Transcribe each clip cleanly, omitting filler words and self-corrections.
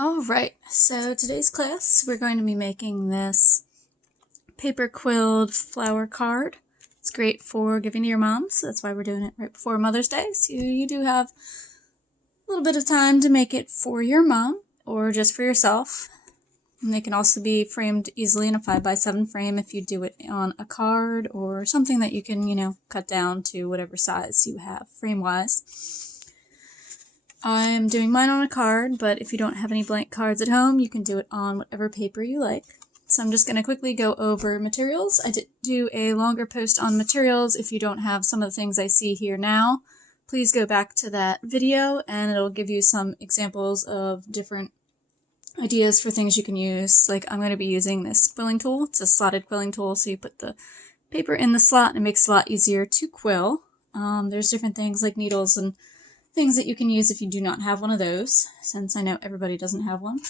Alright, so today's class we're going to be making this paper quilled flower card. It's great for giving to your mom, so that's why we're doing it right before Mother's Day. So you do have a little bit of time to make it for your mom or just for yourself. And they can also be framed easily in a 5x7 frame if you do it on a card or something that you can, cut down to whatever size you have frame-wise. I'm doing mine on a card, but if you don't have any blank cards at home, you can do it on whatever paper you like. So I'm just going to quickly go over materials. I did do a longer post on materials. If you don't have some of the things I see here now, please go back to that video and it'll give you some examples of different ideas for things you can use. Like I'm going to be using this quilling tool. It's a slotted quilling tool, so you put the paper in the slot and it makes it a lot easier to quill. There's different things like needles and things that you can use if you do not have one of those, since I know everybody doesn't have one.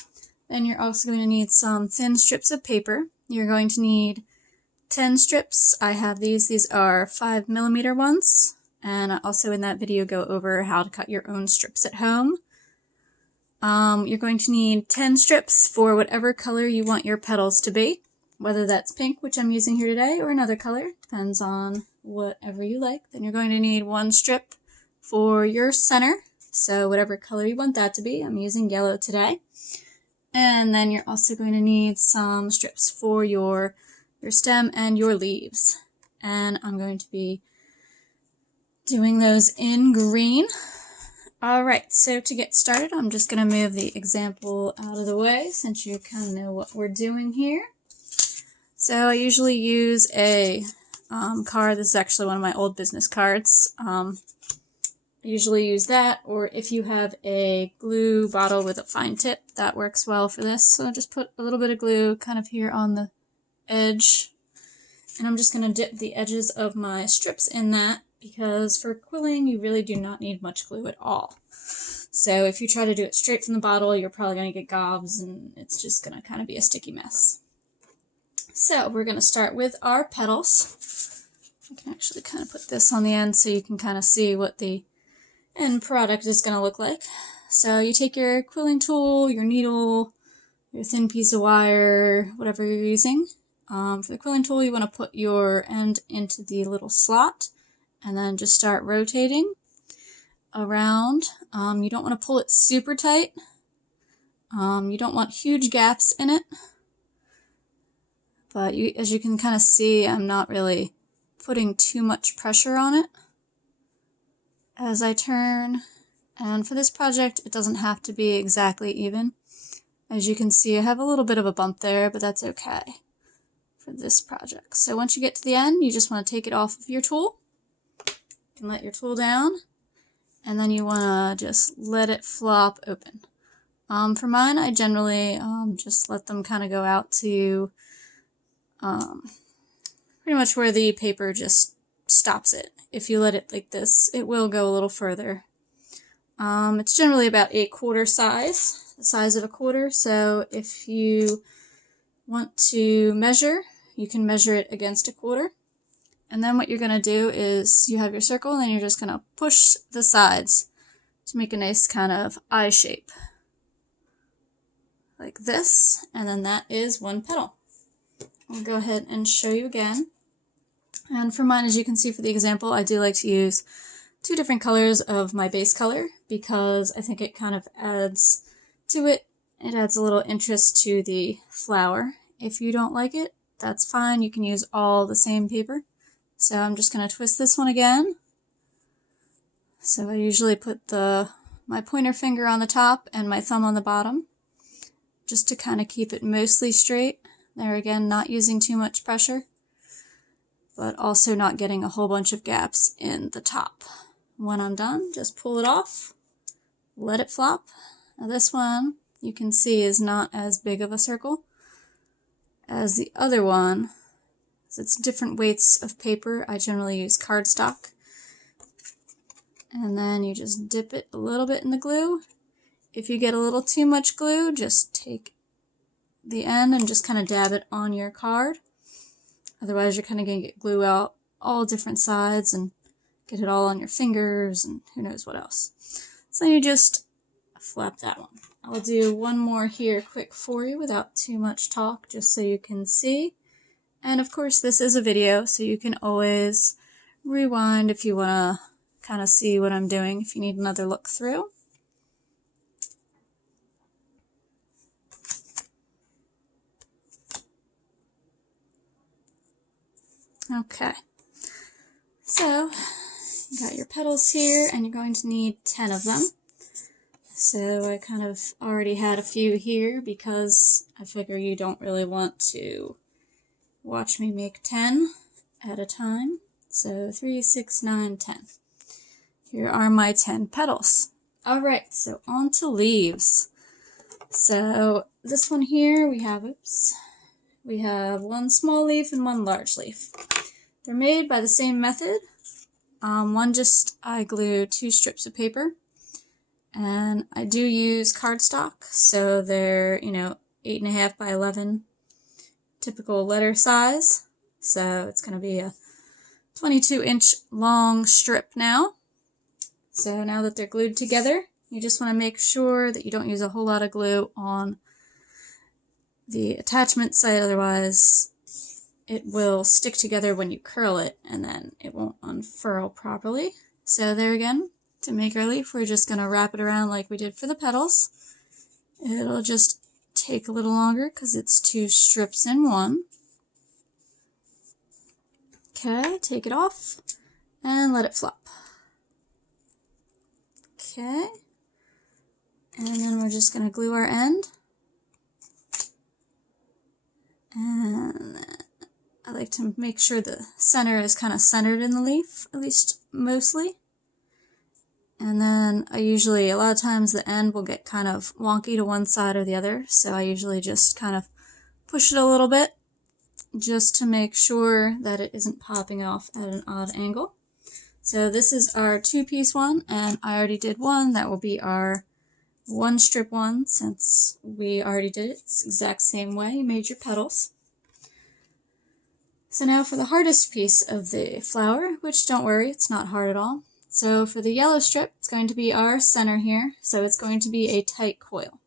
Then you're also going to need some thin strips of paper. You're going to need 10 strips. I have these. These are 5mm ones, and I also in that video go over how to cut your own strips at home. You're going to need 10 strips for whatever color you want your petals to be, whether that's pink, which I'm using here today, or another color. Depends on whatever you like. Then you're going to need 1 strip for your center, so whatever color you want that to be. I'm using yellow today. And then you're also going to need some strips for your stem and your leaves. And I'm going to be doing those in green. Alright, so to get started, I'm just going to move the example out of the way since you kind of know what we're doing here. So I usually use a card. This is actually one of my old business cards. I usually use that, or if you have a glue bottle with a fine tip, that works well for this. So just put a little bit of glue kind of here on the edge, and I'm just going to dip the edges of my strips in that, because for quilling you really do not need much glue at all. So if you try to do it straight from the bottle, you're probably going to get gobs, and it's just going to kind of be a sticky mess. So we're going to start with our petals. I can actually kind of put this on the end so you can kind of see what the end product is going to look like. So you take your quilling tool, your needle, your thin piece of wire, whatever you're using. For the quilling tool, you want to put your end into the little slot and then just start rotating around. You don't want to pull it super tight. You don't want huge gaps in it. But as you can kind of see, I'm not really putting too much pressure on it as I turn. And for this project, it doesn't have to be exactly even. As you can see, I have a little bit of a bump there, but that's okay for this project. So once you get to the end, you just want to take it off of your tool. You can let your tool down, and then you want to just let it flop open. For mine, I generally just let them kind of go out to pretty much where the paper just stops it. If you let it like this, it will go a little further. It's generally about a quarter size, the size of a quarter, so if you want to measure, you can measure it against a quarter. And then what you're going to do is you have your circle, and then you're just going to push the sides to make a nice kind of eye shape. Like this, and then that is 1 petal. I'll go ahead and show you again. And for mine, as you can see for the example, I do like to use 2 different colors of my base color because I think it kind of adds to it. It adds a little interest to the flower. If you don't like it, that's fine. You can use all the same paper. So I'm just going to twist this one again. So I usually put my pointer finger on the top and my thumb on the bottom, just to kind of keep it mostly straight. There again, not using too much pressure, but also not getting a whole bunch of gaps in the top. When I'm done, just pull it off, let it flop. Now this one, you can see, is not as big of a circle as the other one. So it's different weights of paper. I generally use cardstock. And then you just dip it a little bit in the glue. If you get a little too much glue, just take the end and just kind of dab it on your card. Otherwise, you're kind of going to get glue out all different sides and get it all on your fingers and who knows what else. So you just flap that one. I'll do one more here quick for you without too much talk, just so you can see. And of course this is a video, so you can always rewind if you want to kind of see what I'm doing, if you need another look through. Okay, so you got your petals here, and you're going to need 10 of them. So I kind of already had a few here because I figure you don't really want to watch me make 10 at a time. So 3, 6, 9, 10. Here are my 10 petals. Alright, so on to leaves. So this one here we have, we have one small leaf and one large leaf. They're made by the same method. One just I glue 2 strips of paper, and I do use cardstock, so they're 8.5 by 11, typical letter size. So it's going to be a 22-inch long strip now. So now that they're glued together, you just want to make sure that you don't use a whole lot of glue on the attachment side, otherwise it will stick together when you curl it and then it won't unfurl properly. So there again, to make our leaf, we're just going to wrap it around like we did for the petals. It'll just take a little longer because it's 2 strips in one. Okay, take it off and let it flop. Okay, and then we're just going to glue our end. And I like to make sure the center is kind of centered in the leaf, at least mostly. And then I usually, a lot of times the end will get kind of wonky to one side or the other, so I usually just kind of push it a little bit just to make sure that it isn't popping off at an odd angle. So this is our 2-piece one, and I already did one. That will be our 1 strip one, since we already did it. It's the exact same way you made your petals. So now for the hardest piece of the flower, which don't worry, it's not hard at all. So for the yellow strip, it's going to be our center here, so it's going to be a tight coil.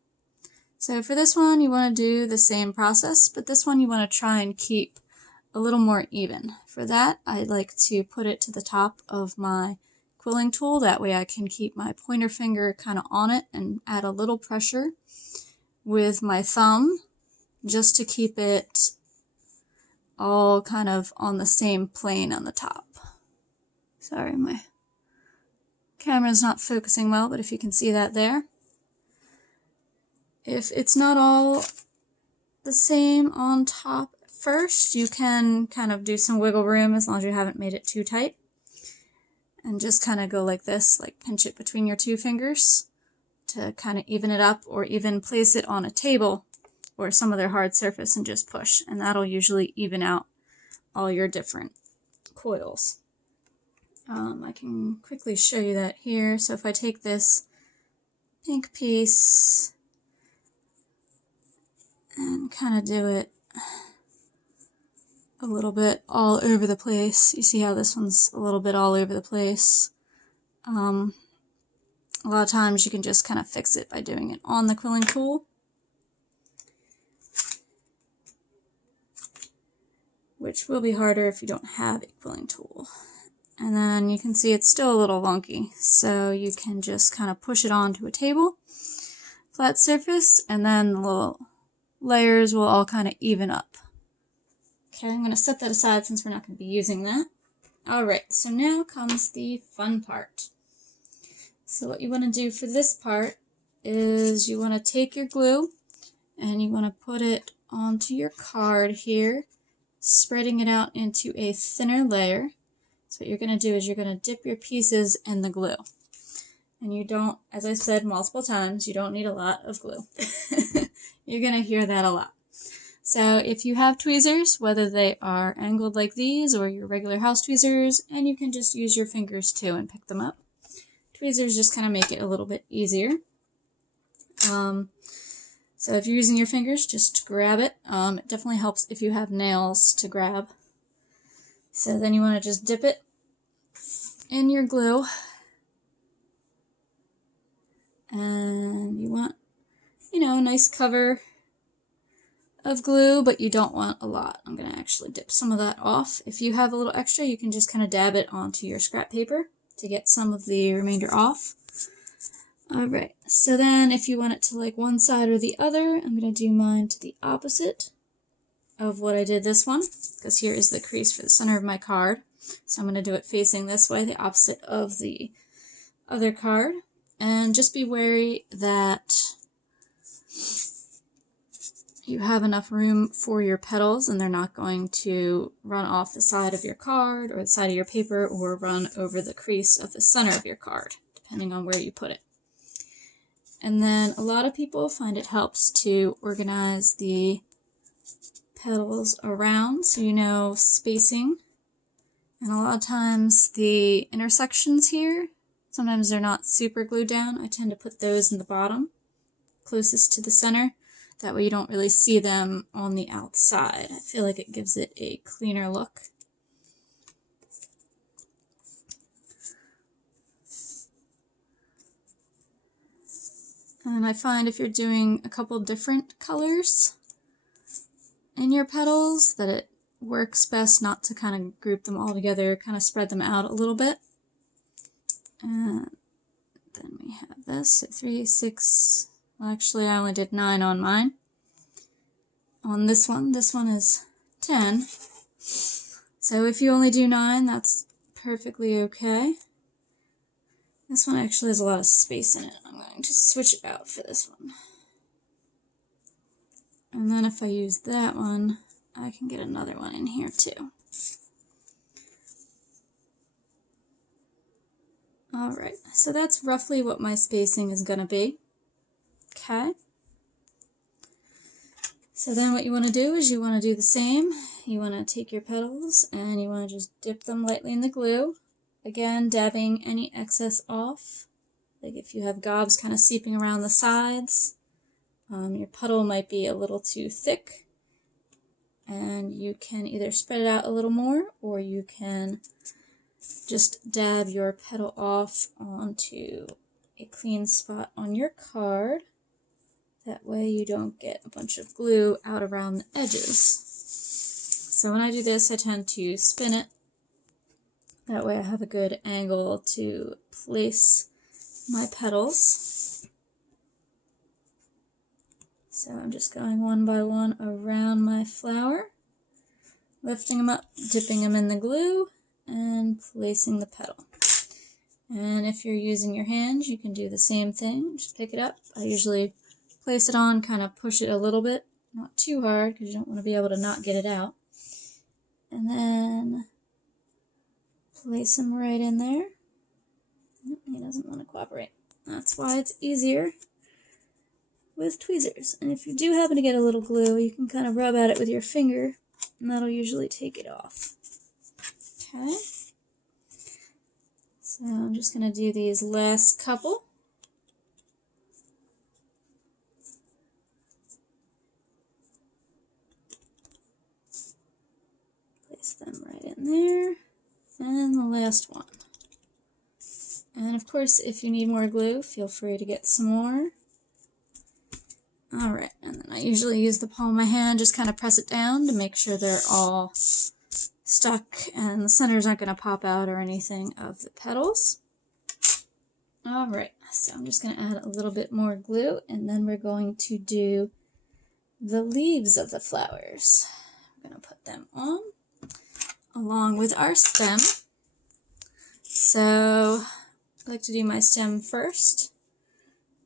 So for this one, you want to do the same process, but this one you want to try and keep a little more even. For that, I like to put it to the top of my quilling tool. That way I can keep my pointer finger kind of on it and add a little pressure with my thumb just to keep it all kind of on the same plane on the top. Sorry, my camera's not focusing well, but if you can see that there. If it's not all the same on top first, you can kind of do some wiggle room as long as you haven't made it too tight. And just kind of go like this, like pinch it between your 2 fingers to kind of even it up, or even place it on a table or some other hard surface and just push, and that'll usually even out all your different coils. I can quickly show you that here. So if I take this pink piece and kind of do it a little bit all over the place. You see how this one's a little bit all over the place. A lot of times you can just kind of fix it by doing it on the quilling tool, which will be harder if you don't have a quilling tool. And then you can see it's still a little wonky, so you can just kind of push it onto a table, flat surface, and then the little layers will all kind of even up. Okay, I'm going to set that aside since we're not going to be using that. Alright, so now comes the fun part. So what you want to do for this part is you want to take your glue and you want to put it onto your card here, spreading it out into a thinner layer. So what you're going to do is you're going to dip your pieces in the glue. And you don't, as I said multiple times, you don't need a lot of glue. You're going to hear that a lot. So if you have tweezers, whether they are angled like these or your regular house tweezers, and you can just use your fingers too and pick them up. Tweezers just kind of make it a little bit easier. So if you're using your fingers, just grab it. It definitely helps if you have nails to grab. So then you want to just dip it in your glue And you want, you know, a nice cover of glue, but you don't want a lot. I'm going to actually dip some of that off. If you have a little extra, you can just kind of dab it onto your scrap paper to get some of the remainder off. Alright, so then if you want it to like one side or the other, I'm going to do mine to the opposite of what I did this one, because here is the crease for the center of my card. So I'm going to do it facing this way, the opposite of the other card. And just be wary that you have enough room for your petals and they're not going to run off the side of your card or the side of your paper or run over the crease of the center of your card, depending on where you put it. And then a lot of people find it helps to organize the petals around so you know spacing. And a lot of times the intersections here, sometimes they're not super glued down. I tend to put those in the bottom, closest to the center. That way you don't really see them on the outside. I feel like it gives it a cleaner look. And I find if you're doing a couple different colors in your petals that it works best not to kind of group them all together, kind of spread them out a little bit. And then we have this, so 3, 6, well actually I only did 9 on mine. On this one is 10. So if you only do 9, that's perfectly okay. This one actually has a lot of space in it. I'm going to switch it out for this one. And then if I use that one, I can get another one in here too. Alright, so that's roughly what my spacing is going to be. Okay. So then what you want to do is you want to do the same. You want to take your petals and you want to just dip them lightly in the glue. Again, dabbing any excess off. Like if you have gobs kind of seeping around the sides, your petal might be a little too thick. And you can either spread it out a little more or you can just dab your petal off onto a clean spot on your card. That way you don't get a bunch of glue out around the edges. So when I do this, I tend to spin it. That way I have a good angle to place my petals. So I'm just going one by one around my flower, lifting them up, dipping them in the glue, and placing the petal. And if you're using your hands, you can do the same thing. Just pick it up. I usually place it on, kind of push it a little bit, not too hard because you don't want to be able to not get it out. And then place him right in there. He doesn't want to cooperate. That's why it's easier with tweezers. And if you do happen to get a little glue, you can kind of rub at it with your finger, and that'll usually take it off. Okay. So I'm just going to do these last couple. Place them right in there. And the last one. And of course, if you need more glue, feel free to get some more. Alright, and then I usually use the palm of my hand, just kind of press it down to make sure they're all stuck and the centers aren't going to pop out or anything of the petals. Alright, so I'm just going to add a little bit more glue, and then we're going to do the leaves of the flowers. I'm going to put them on along with our stem. So I like to do my stem first.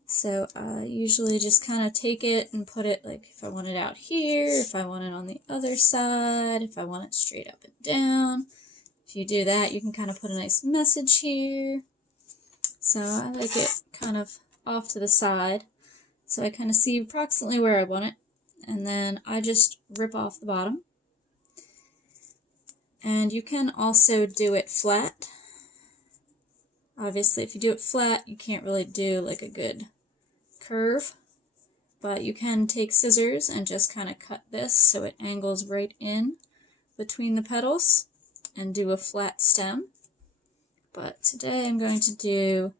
So I usually just kind of take it and put it, like if I want it out here, if I want it on the other side, if I want it straight up and down. If you do that, you can kind of put a nice message here. So I like it kind of off to the side, so I kind of see approximately where I want it. And then I just rip off the bottom. And you can also do it flat. Obviously, if you do it flat, you can't really do like a good curve, but you can take scissors and just kind of cut this so it angles right in between the petals and do a flat stem. But today I'm going to do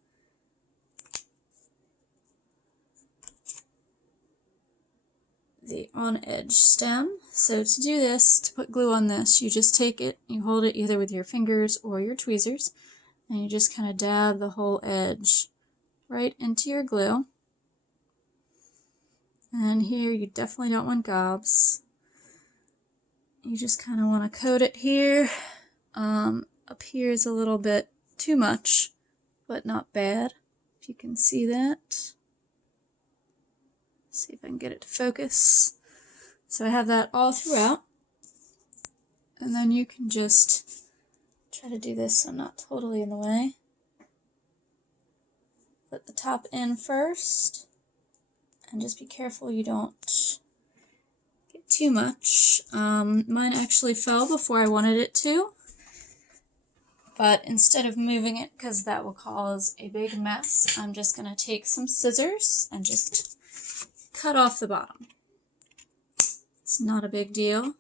the on-edge stem. So to do this, to put glue on this, you just take it, you hold it either with your fingers or your tweezers, and you just kind of dab the whole edge right into your glue. And here you definitely don't want gobs. You just kind of want to coat it here. Up here is a little bit too much, but not bad. If you can see that. See if I can get it to focus. So I have that all throughout. And then you can just try to do this so I'm not totally in the way. Put the top in first. And just be careful you don't get too much. Mine actually fell before I wanted it to. But instead of moving it, because that will cause a big mess, I'm just going to take some scissors and just cut off the bottom. It's not a big deal.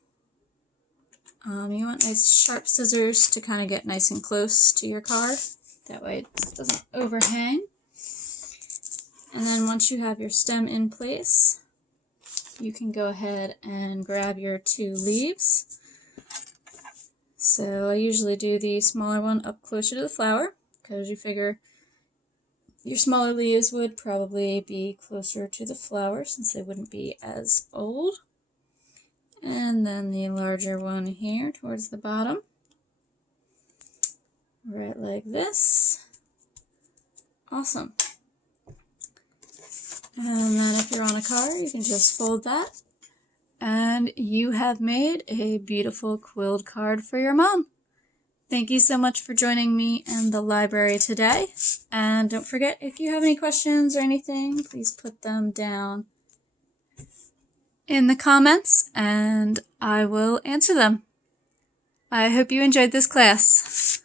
You want nice sharp scissors to kind of get nice and close to your card. That way it doesn't overhang. And then once you have your stem in place, you can go ahead and grab your 2 leaves. So I usually do the smaller one up closer to the flower, because you figure your smaller leaves would probably be closer to the flower since they wouldn't be as old. And then the larger one here towards the bottom, right like this. Awesome. And then if you're on a card, you can just fold that. And you have made a beautiful quilled card for your mom. Thank you so much for joining me in the library today. And don't forget, if you have any questions or anything, please put them down in the comments and I will answer them. I hope you enjoyed this class.